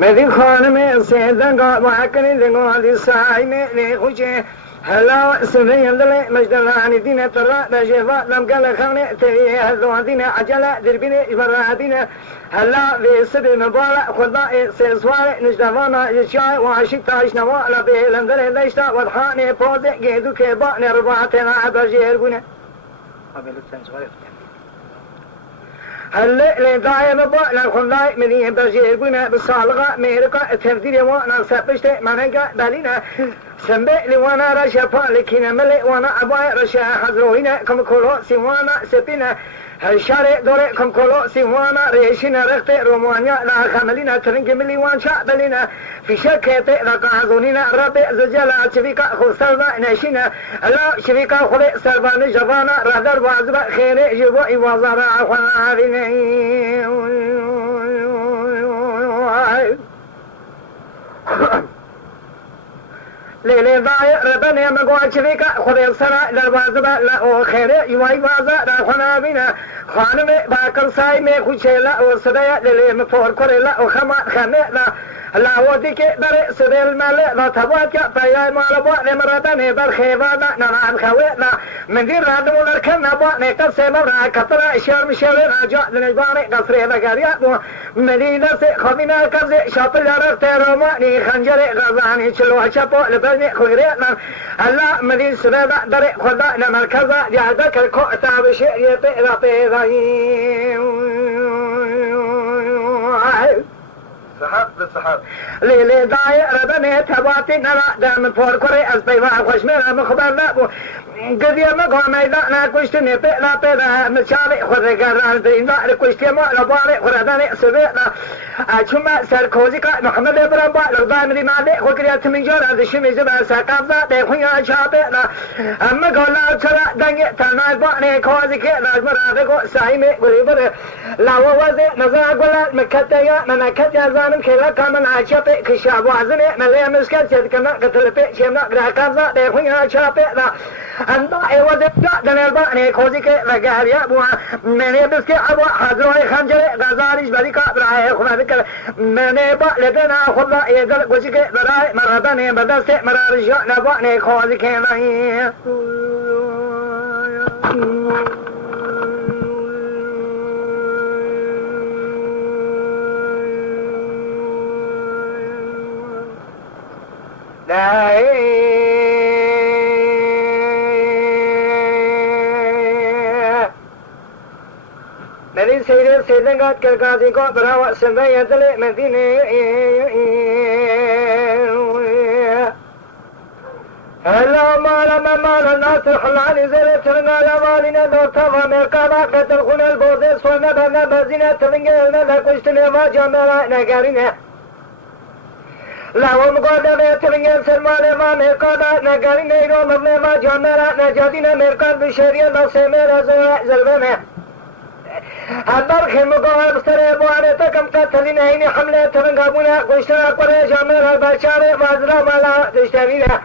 مدی خانم سیدن گا واکنی دنگالی سایمه خوچه هلا سنين دل مجدلاني دين ترى بجوا لم قال خانه تري هذو دين عجلة دربين إبرادين هلا في سبب مبارك خدا سوار نجدوانا يشاء وعشق تعيش نوالا بيلم دل ليشتا وضحاني فوزي جيدو كبا نربعتنا بجير قنا هلا لداية مبارك لخلاي مني بجير قنا بالصالغة ميرقة تفدير وانا سبشت منقة بالينا سنبئ لي وانا رشفا لكن ملئ وانا اباي رشا حضروهنا كم كولو سيوانا سبينا هالشارع دوري كم كولو سيوانا ريشنا رغت رومانيا لا خملينا ترنج ملي وان شعبلنا في شكيت رقعزونينا ربي زجلا شبيكا خسرنا ناشينا لا شبيكا خلي سربان جبانا ردر وازبا خير جبو ايوازارا اخوانا عاريني ليلي ضايع ربنا مقوى شريكا خذ السنة للوازبة لا خير يواي وازا راحنا بنا خانم باكر ساي ميخو شيلا وصدايا للي مفور كوريلا وخما خمينا لا وديك بري سديل مالي لا تبواتك فياي مالبوا نمرتاني برخيوانا نران خوينا من دي رادمو لركن نبوا نكتر سيبرا كترا شرم شرين رجع لنجباني قصري لقريات مدينة سي خمينا كزي شاطل يارك تيروماني خنجري غزاني چلوها شابو لبني خويرينا هلا مدينة سبيدا دري خدا نمركزا جادك الكوتا بشيء يبئر بيضايين سحاب بالسحاب ليلي ضايع ربني تباتي نرى دام فور كوري أسبيوا خوشمينا مخبر لابو قد يمقوا ميدانا كشتني بئنا بينا مشاري خوري قرار دينا كشتي مؤلا باري خورداني سبينا أشما سركوزيكا محمد إبرام بالغ دامري مالي خوكريات من جورا دشمي زبا ساقافنا ديخويا شابئنا أما قولا ترى دنگي تناي باني كوزيكي ناجمرا دقو سايمي قريبر لا ووزي نزا قولا مكتايا منكتيا زانم كيلا كامن عشابي كشاب وازني ملي مسكت سيدكنا قتلبي شمنا قراقافنا ديخويا شابئنا أنت أيوة دنيا باني كوزيكي لقاريا بوا مني بسكي أبوا حضروي خنجري غزاريش بريكا براي خنا مني با لدنا خدا يدل كوزيكي براي مراداني بدستي مرارجا نباني كوزيكي لاي مدين سيدة سيدنغات كالقاضي قو براوة سنبايا دلي مدينة هلا مالا ناصر حلاني زيلة ترنا لوالينا دور طفا مرقابا قتل خنا البوزيس ونبنا بزينة تلنجلنا لكوشتنا واجاملا نقارينا لاو مقادمة تلنجل سلمانة ما مرقابا نقارينا يرو مبنى ما جاملا نجادينا مرقاب بشريا نصيمير زلبنا هدر خمقوا بستري بوانتا كم قتلين هيني حملة ترنقابونا قشتنا قرية جامل البشارة وازرا مالا تشترينا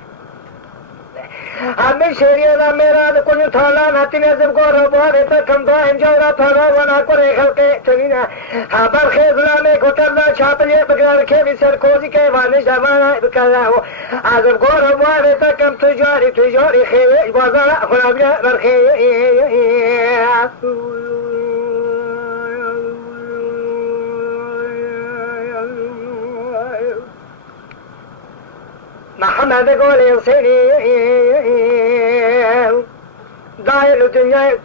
همه شریعه میرا کنی تالا نتی نزم گور بوانتا کم دو انجاورا تالا ونا قرية خلقه تنينا خبر خیزلا میں کترلا چاپلیه بگرار که بی سرکوزی که وانش دمانا بکلاهو ازم گور بوانتا کم تجاری خیوه بازارا خلابنا برخیوه محمد قولي صيني دايل الدنيا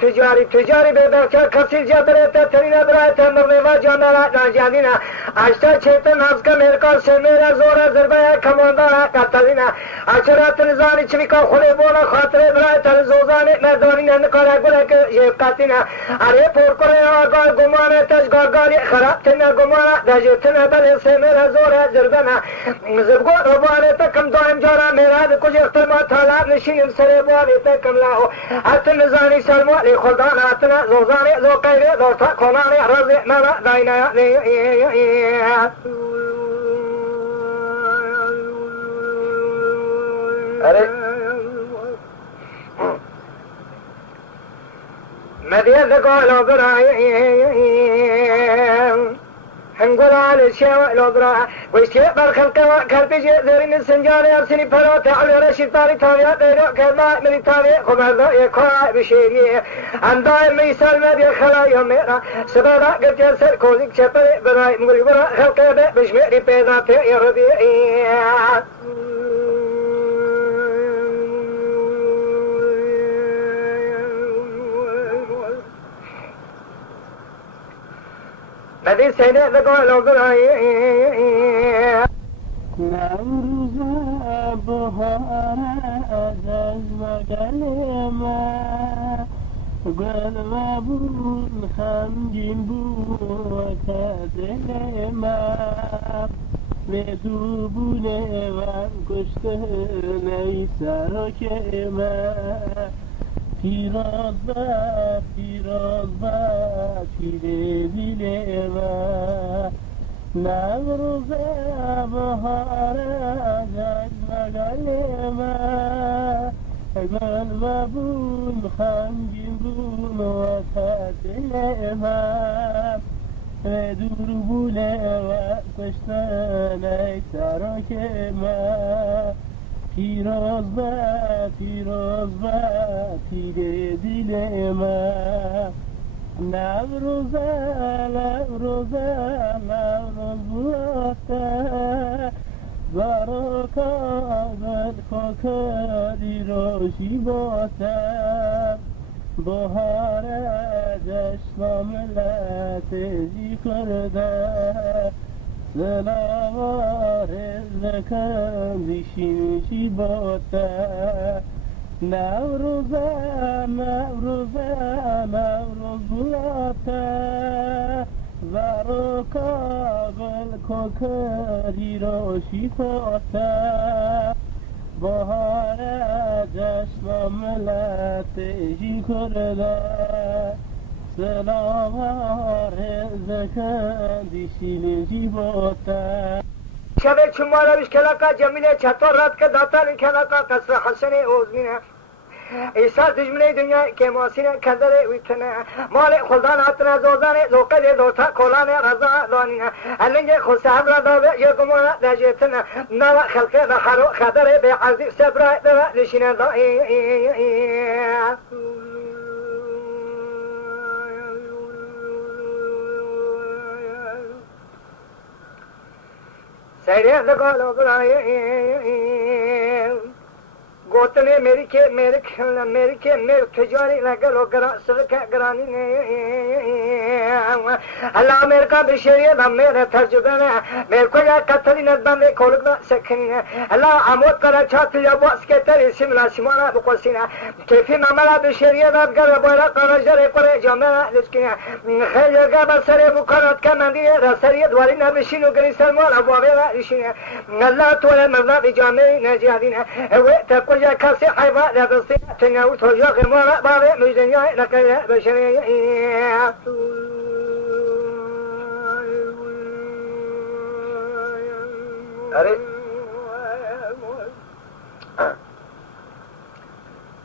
تجاري ببركة كسيل جبريتا ترينا برايتا مرنوا جاملا ناجادينا عشتا چيتن هزكا ميركا سميرا زورا زربايا كماندارا قتلينا عشرات نزاني چويكا خلي بولا خاطر برايتا زوزاني مردانينا نقارا قولك يبقاتينا اري پوركوري آقال گمانا تشگارگالي خرابتنا گمانا داجتنا بلي سميرا زورا زربانا زبگو ربوانيتا كم دائم جارا ميراد كج اختلما تالا نشين سربوانيتا كم لاهو نزاني سلمى لخلدان عتنا زوزاني زو قيري دورتا خلاني رزي مانا داينا أري مدير قالوا برايم هنقول على الشيء لو برا ويشتي بالخلق كربجي زين السنجار يرسني فلو تعالى رشيد طاري طاري غير كما من طاري خبر يكوا بشيء عند ميسال مدير خلايا ميرا سبارا قد يسر كوزك شبر براي مغري برا خلق بشميري بيضا يرضي هذه سنة تقول براي نوروز بهار از مگلما گل بون خمگین بود دلما بدو بونه و کشته نیسر و که پیراز با پیره دیل ما نوروز بهار از مگل ما گل و بون خمگین بون و دل ما دور بونه و کشتن ای ترک ما پیراز با پیره دیل ما نوروز بوده بارو کاغل کاکری روشی باته بهار جشن ملت زی کرده سلام رزقم دیشینشی باته نوروز بوده بارو کاغل کاکری روشی باته بهار جشن ملت جی کرده سلام رزقم دیشین جی باته شبه چمالا بیش کلاکا جمیله چطور رد که داتر کلاکا قصر حسن اوزمینه ایسا دجمنه دنیا که ماسینه کندره ویتنه مال خلدان حتنه زوزانه لوکه دوتا کولانه رضا دانینه الانگه خود صاحب را دابه یکمونه دجیتنه نوا خلقه نحرو خدره به عزیب سبرای دوه دشینه دایی سیده دقالو برای گوتنے میری کے میرے تجاری لگلو سرکہ گرانی نے اللہ میرے کا بشریت ہم میرے ترجمہ نے میرے کو یا کتری ندبان دے کھولکنا سکھنی ہے اللہ عمود کرا چھاتی یا باس کے تری سملا سمانا بقوسینا کیفی مملا بشریت اب گر بولا قرجر پرے جامعہ لسکینا خیر گا بسرے بکرات کا مندی رسریت والی نبشینو گری سلمان ابوابی رشینا اللہ تولے مرنا بجامعی نجادینا تقول يا كاسي حيبا لا بصير تناوت وجا غمارة بابي مجدنيا لك يا بشرية أري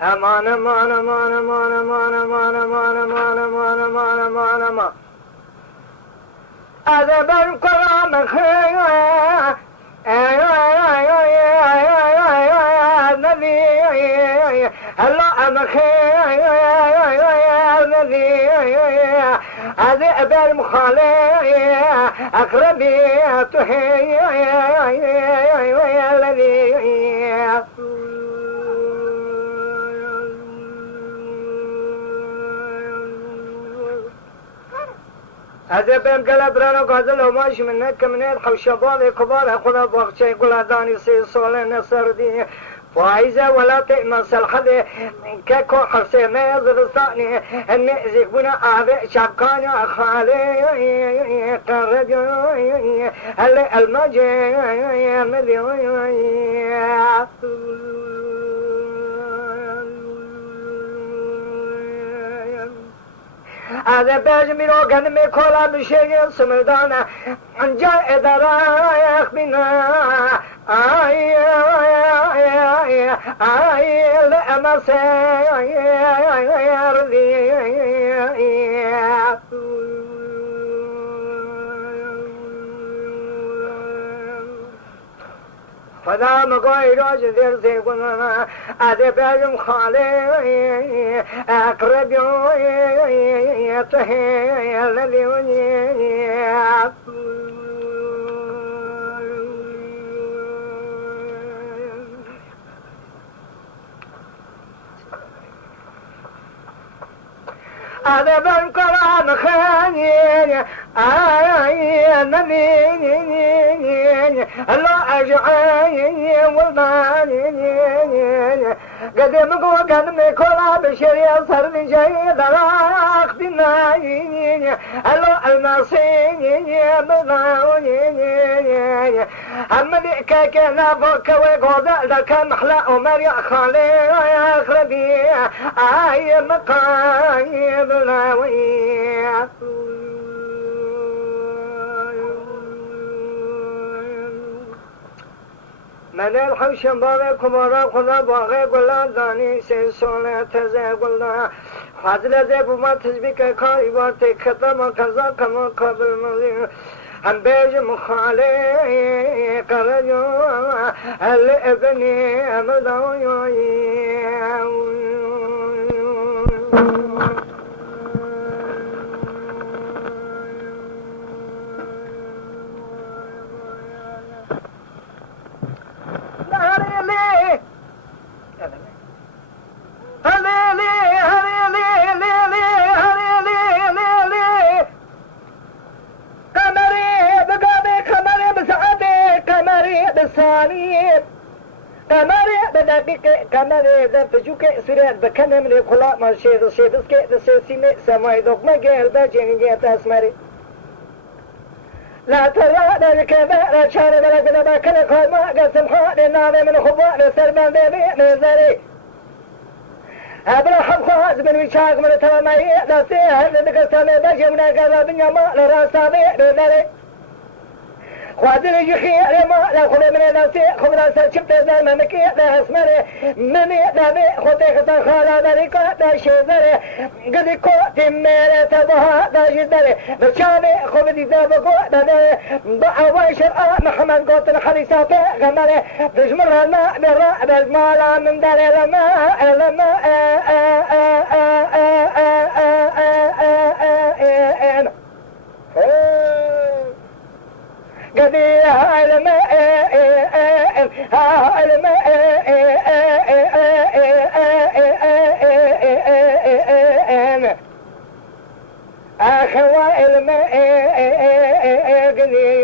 أمان أمان أمان أمان أمان أمان أمان أمان أمان أمان أمان أمان هذا بالقرآن خير الله أمخير هذه أبا المخالي أقربي تهي الذي هذا بهم قلب رانا قازل وماش منك كمنات حوشبال كبار خدا بخشي يقول داني سي صولي نصر دي فايزة ولا تأمن سلحة كاكو حسين زرستاني اني زيكونا آبي شابكاني خالي قرد اللي المجي مليون از بجمی رو گنم کلا بشه سمردانه انجا ادرایخ بینا آی لأمسه خدا مگوی راج دیر زیگونا آده بیجم خاله اقربیو تهی للیونی آده بن کلام خانی آی نبینی الله أجعاني والماني قدم قدم كلا بشري صار جاي دراك بنايني الله المصيني بناوني أمني كنا فوق وقودا لك محلا عمر يا خالي يا خربي آي مقاي بناوي من الحوشم باغ كبارا خدا باغ گلان دانی سه سوله تزه گلان فضل زه بوما تزبیک کاری بارتی کتما کزا کما قبل مزین هم بیج مخاله قرجو هل ابنی امدوی كمالي ذا فجوك سريع بكنا من الخلاء ما الشيء الشيء سيمي سماي دوك ما قال باجين جيت اسمري لا ترى ذلك ما شان ولا كذا ما كان قال ما قسم حال نار من خباء سربان بيبي نزري ابراهيم خاز من وشاق من تمامي لا سير ذلك سامي باجمنا قال بنيا ما لراسامي نزري خاطر يخير ما لا خذ من الناس خذ الناس شفت زي ما مكي لا اسمره مني دامي خذ خطا خالا ذلك لا شيء ذره قد كنت مره تبها لا جدره مشامي خذ دي ذابكو ده ضعوا شرع محمد قلت الحديثات غمره بجمر الماء بالرأب المال من دار لما قدي الماء أخوة الماء قدي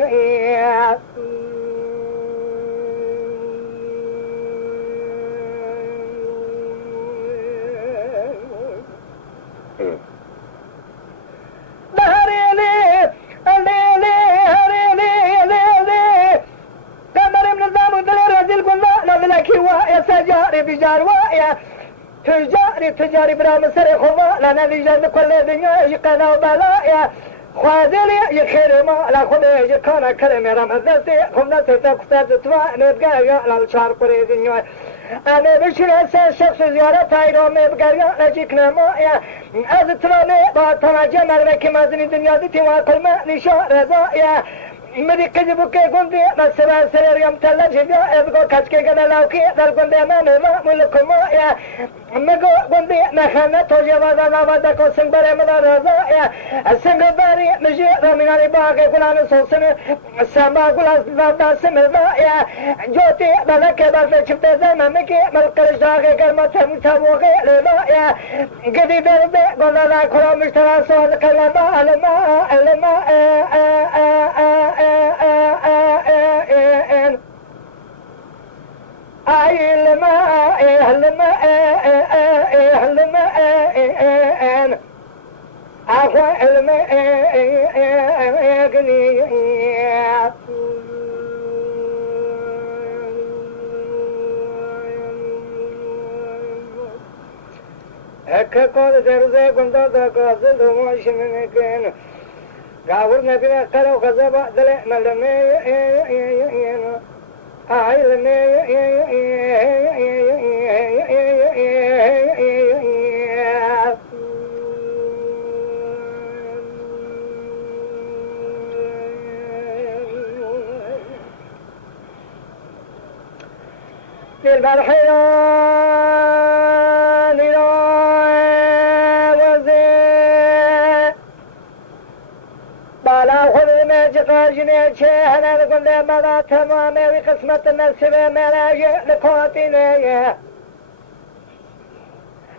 تجاري برا مصر خما لنا رجال كل الدنيا يقنا وبلايا خوازلي يخير ما لا خدا يكنا كلام رمضان سي خمنا تكتب توا نبقى على الشهر كل الدنيا أنا بشر شخص زيارة تايرو مبقى نجيكنا ما يا از تراني بعد تراجع مرمى مازني الدنيا دي توا كل ما نشاء رضايا مدي كذبك كنتي مسرا سرير يوم تلا جبيا ابغى كاتكي كذا لاوكي دار كنتي ما نما ملكم يا مغو كنتي نخنا توجي وذا وذا كو سنبر من رضا يا سنبري مجي رميناري باغ كلان سوسن سما كلاس ذا سمدا يا جوتي بلك بس چپت زما مكي ملكر جاغ كرما تم تموغي لا يا قدي درد غلا كرا مشترا سوال كلام علما هكا قول زرزة كنت تقاصد ومشمن كان قاول نبينا قلو خزبا دلع ملمي البرحيان وزي بالا خذ ما جقاجني شهنا لكل ما تمام وقسمة النسب مراجع لقوتنا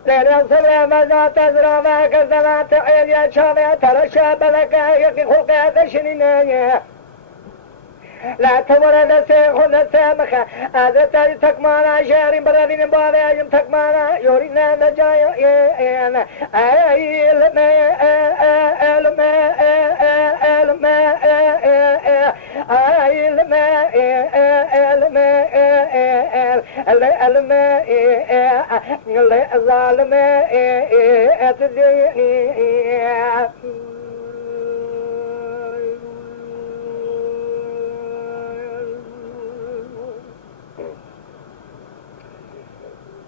لأن صبر ما تزرع ما كذا تعيد يا شامع ترى شاب لك يقي خلق دشننا لا تمر نسيخ نسامخ هذا تاري تكمانا شاري برادين باري أجم تكمانا يورينا نجايا أنا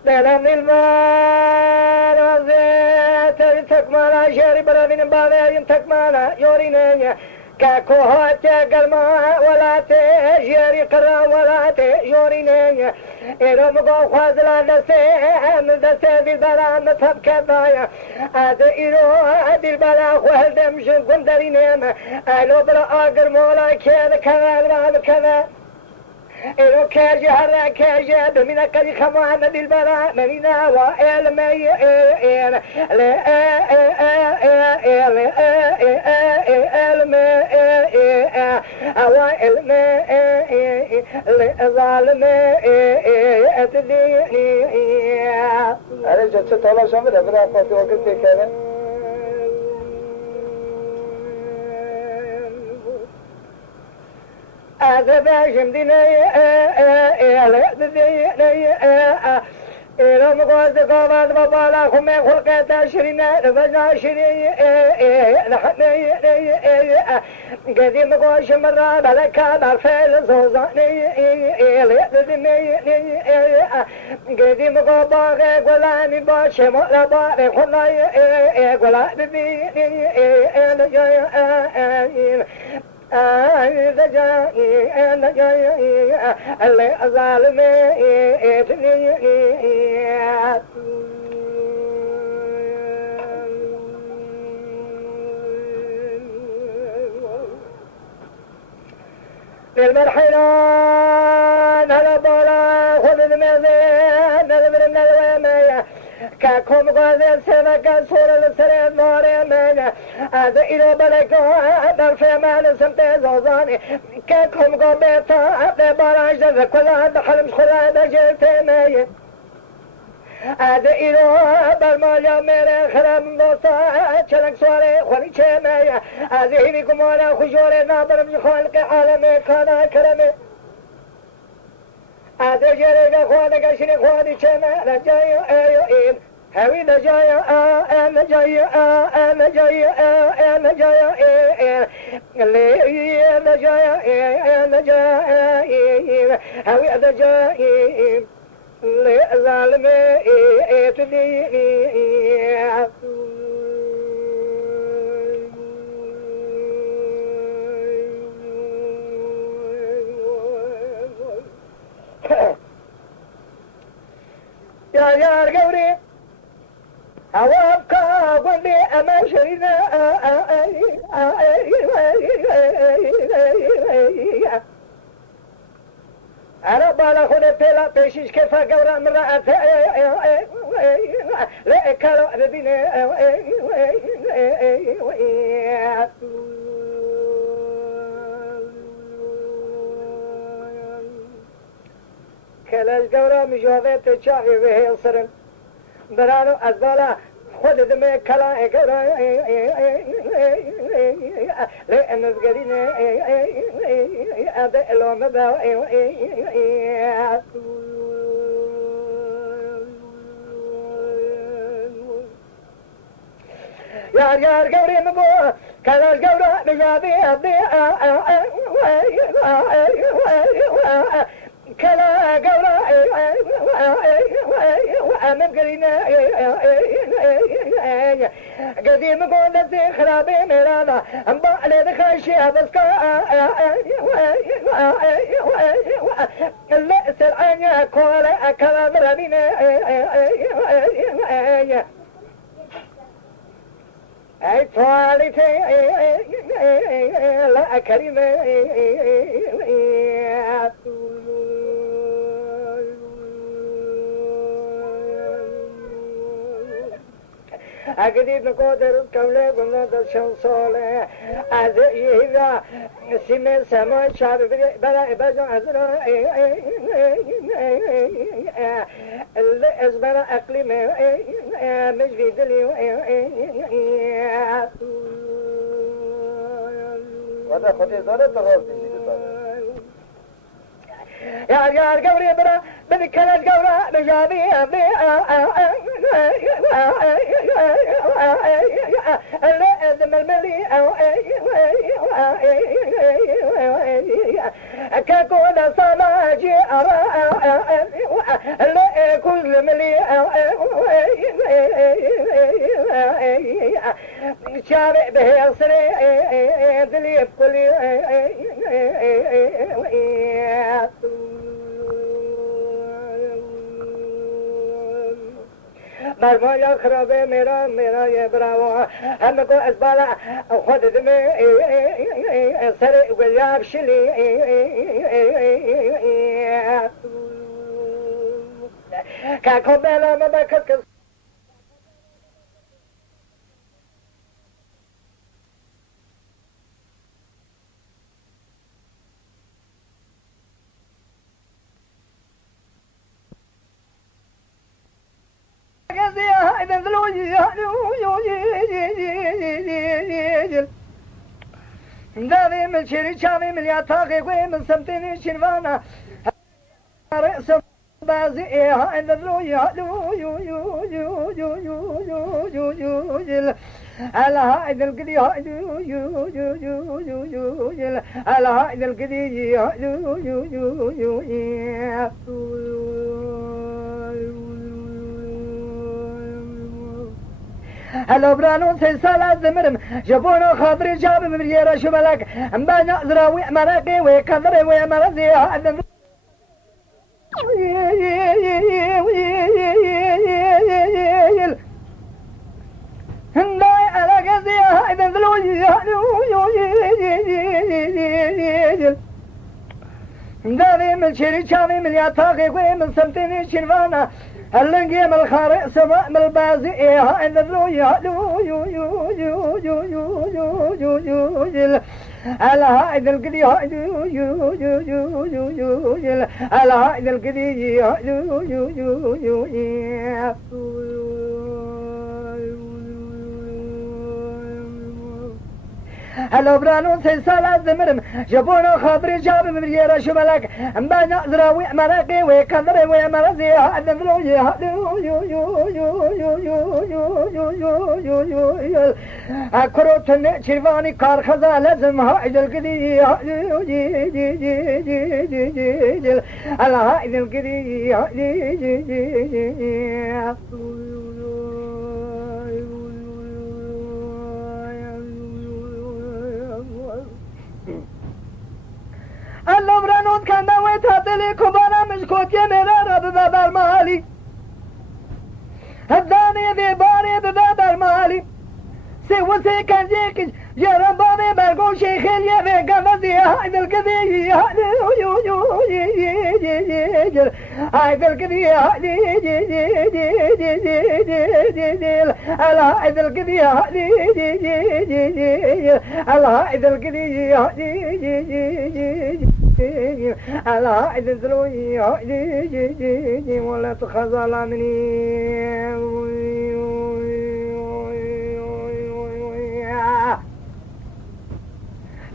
لأن المال وزيت تكمانا شاري برادين باري أجم تكمانا يورينا كاكوهات قلما ولا تجري قرا ولا تجوريني إلو مقو خوازلا نسي بالبلا نتهم كذايا هذا إلو بالبلا خوال دمشن كندرينيم إلو بلا آقر مولا كذا كذا كذا إلو كاجي هرا كاجي بمنا كذي خوانا بالبلا منينا وإل مي अरे जब से थोड़ा सा मेरे अगर आप आते वक्त देखा है هذا باجم ديني إلو مقوز قوات ببالا خمي خلقات عشرين رفجنا شري نحني قديم مقوش مرة بلكا بالفعل زوزاني قديم مقو باغي قلاني باشي مؤلا باغي خلاي قلا ببيني أنا جاي اللي ظالمي للمرحلان هلا بولا خذ المزين نلمن الوامية كاكم غازي سمكة سورة لسرين نوري من هذا إلو بلكو در في مال سمتي زوزاني كاكم غبيتا عبد براج در كلها دحلم خلا دجلتي مي هذا إلو بالماليا ميري خرام دوستا چلنك سواري خوني چه مي هذا هيني كمونا خجوري نابرم جخوالك عالمي كانا كرمي هذا جريقا خوانك شني خواني چه مي رجايو ايو إين هوي نجايا أنا جايا أنا جايا أنا جايا اللي أنا جايا أنا جايا هوي أنا جايا اللي ظالمي تلي يا قوري هواكا قولي أما شرينا أنا بالا خوني بيلا بيشيش كيفا قورا مرأة لا كالو رديني كلاش قورا مجوابي تشاغي بهي الصرم برانو از بالا خود دمه کلا اگرا لئن ازگرین اد الوم با yar gavri mi bu kalaş gavra bijabi abdi كلا قورا أمام قرينا قديم قولت خرابي ميرانا أمبا علي دخاشي أبسكا اللي سرعانيا كولا كلا مرابينا أي طوالتي لا كريمة أقدر نقدر كمله قمنا دشان صالح از يهذا سيم سما شاب بلا بجا أزرا الأزمة أقليم مش في دليل وده خطي زاره تغاب يا قوري برا بنكلت قورا بجابي أبي اللي الملي كاكونا صلاجي أرى اللي كل ملي شارع به يصري دليب كل مرمایا خرابه میرا یه براوا همه کو از بالا خود دمی سر گلیاب شلی که کمبلا مبکت کس داري من شري شامي من ياتاقي قوي من سمتيني شنوانا رأس بازي إيها إن ذلويا على هايد القدي على هايد القدي هلو برانون سلسلة زمرم جبونو خاطري جاب مريرا شو ملك مبانا زراوي مراقي ويكذري ويمرزي هادن هنداي على قزي هادن ذلوي داري من شري شامي من ياتاقي قوي من سمتيني شنوانا هلنقي من الخارق سماء من البازي إيها إن ذلويا على هايد القدي على هايد القدي هلو برانون سلسلة زمرم جبونو خاطري جاب مريرا شو ملك مبانا زراوي مراقي ويكذري ويمرزي هادن ذلوي أكروتن شرفاني كار خزا لازم هايد القدي على هايد القدي الله برانون کنده و تاتلی کبانا مشکوتی میرا را بده در مالی هدانی دیباری بده در مالی سی و سی کنجی کش جرم بابی برگو شیخیلیه و گمزی هاید القدی هاید القدی الهاید القدي الهاید القدي الهاید الذلوي ولا تخذلني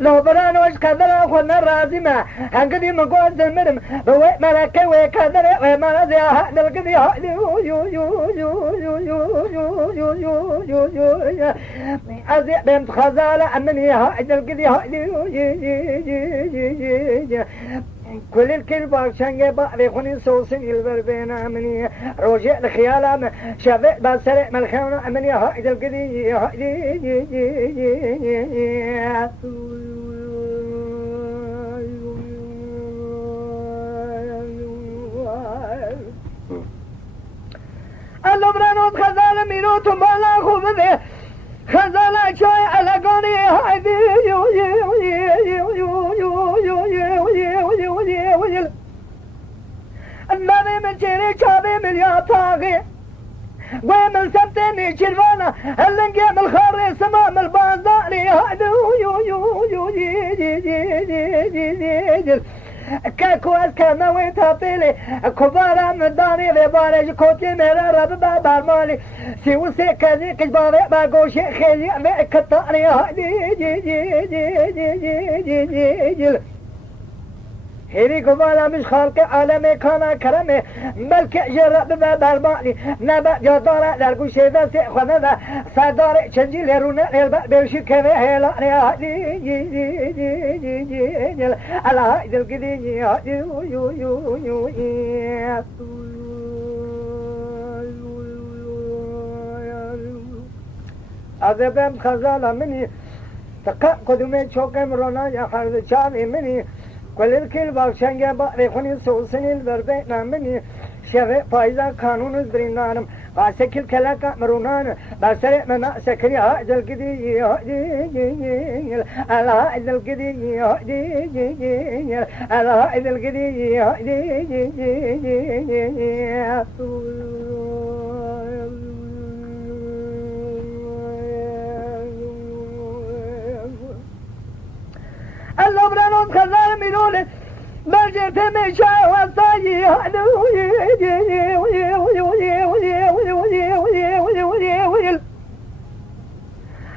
لو برانوش قدر خودنا راضی ما هنگدی مگوز دلمرم بوی ملکه وی قدر وی مرزی دلگدی ازی بنت خزاله امنی دلگدی كل الكل باشنجة بعد خوني صوصين يلبر بين أمني رجع الخيال شافع بسرع ملخنا أمني هاي القدي الله برانوت خزالة ميروت مالا خوبه خزالة شوي على قوني هاي الماني من شيري شابي من ياطاغي ومن سبتني شرفانا هلنقي من الخاري سمام البازاري كاكو اسكا وين تطيلي كبارا من داني في بارج كوتي ميرا رب بابا مالي سيوسي كذي كجباري باقوشي خيزي كتاري هيري كبارا مش خالق عالمي كانا كرمي ملك جرب بابا مالي نبا جدارا لرقو شيدا سيخوانا دا صداري چنجي لرونا لربا بيوشي كمي هيلا الله دل قدي أذبم خزالة مني تقا قدومي چوكم رونا يا حرد چاني مني كل الكل باوشنگه باري خوني سوسني البربينا مني شفه فايزا قانون الدرينانم قاسكل كلاكا مرونان بسرع منا سكري هاجل قدي الله هاجل قدي الله هاجل قدي الله برانوت خزار ميرون برجت مشا وصاي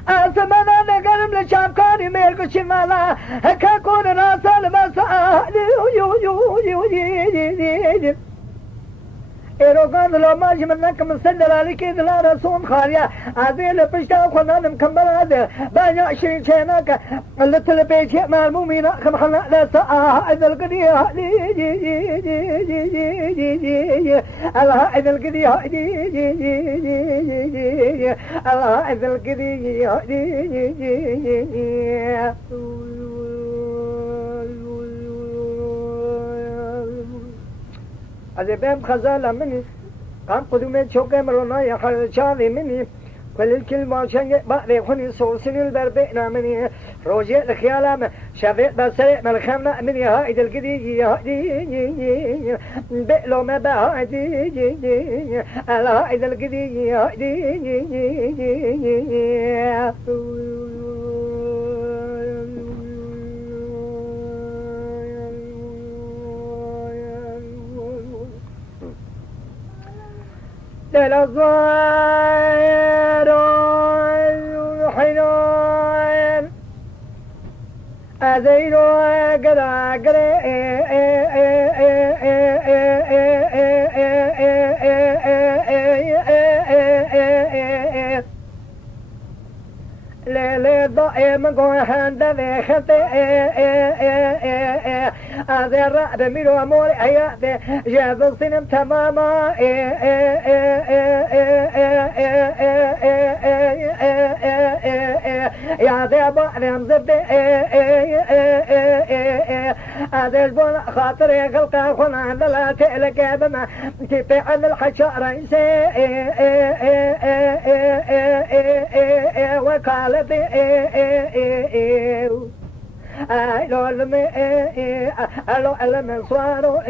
أسمعنا نقرم لشاكاني ميركو شمالا كاكون راسل مسا إيروغان لو ماشي منك مسدل عليك إذ رسون خاليا عزيل بشتا خنان مكمل هذا بانيا عشرين شيناك اللي تلبيت مع المؤمنين خمخنا لا ساعة إذا القدية الله إذا القدية الله إذا القدية أذبهم خزالة مني قام قدومي شوكي مرونا يا خالد شاذي مني كل الكل ما شنجي بعد خوني صوصني البربئنا مني روجي الخيالة شافي بسرع ملخمنا مني هايد القدي بئلو ما بهايدي الهايد القدي للظاهر حنان أزيل قداقر ليلي ضائم قوحان دذيخت هذا الرعب ميلو أمور حياتي جاز الصنم تماما يا ذي بعض يمزد هذا البون خاطري خلقا خنا لا تلقى بما تبيع الحشارة وكالتي لو علم صاروا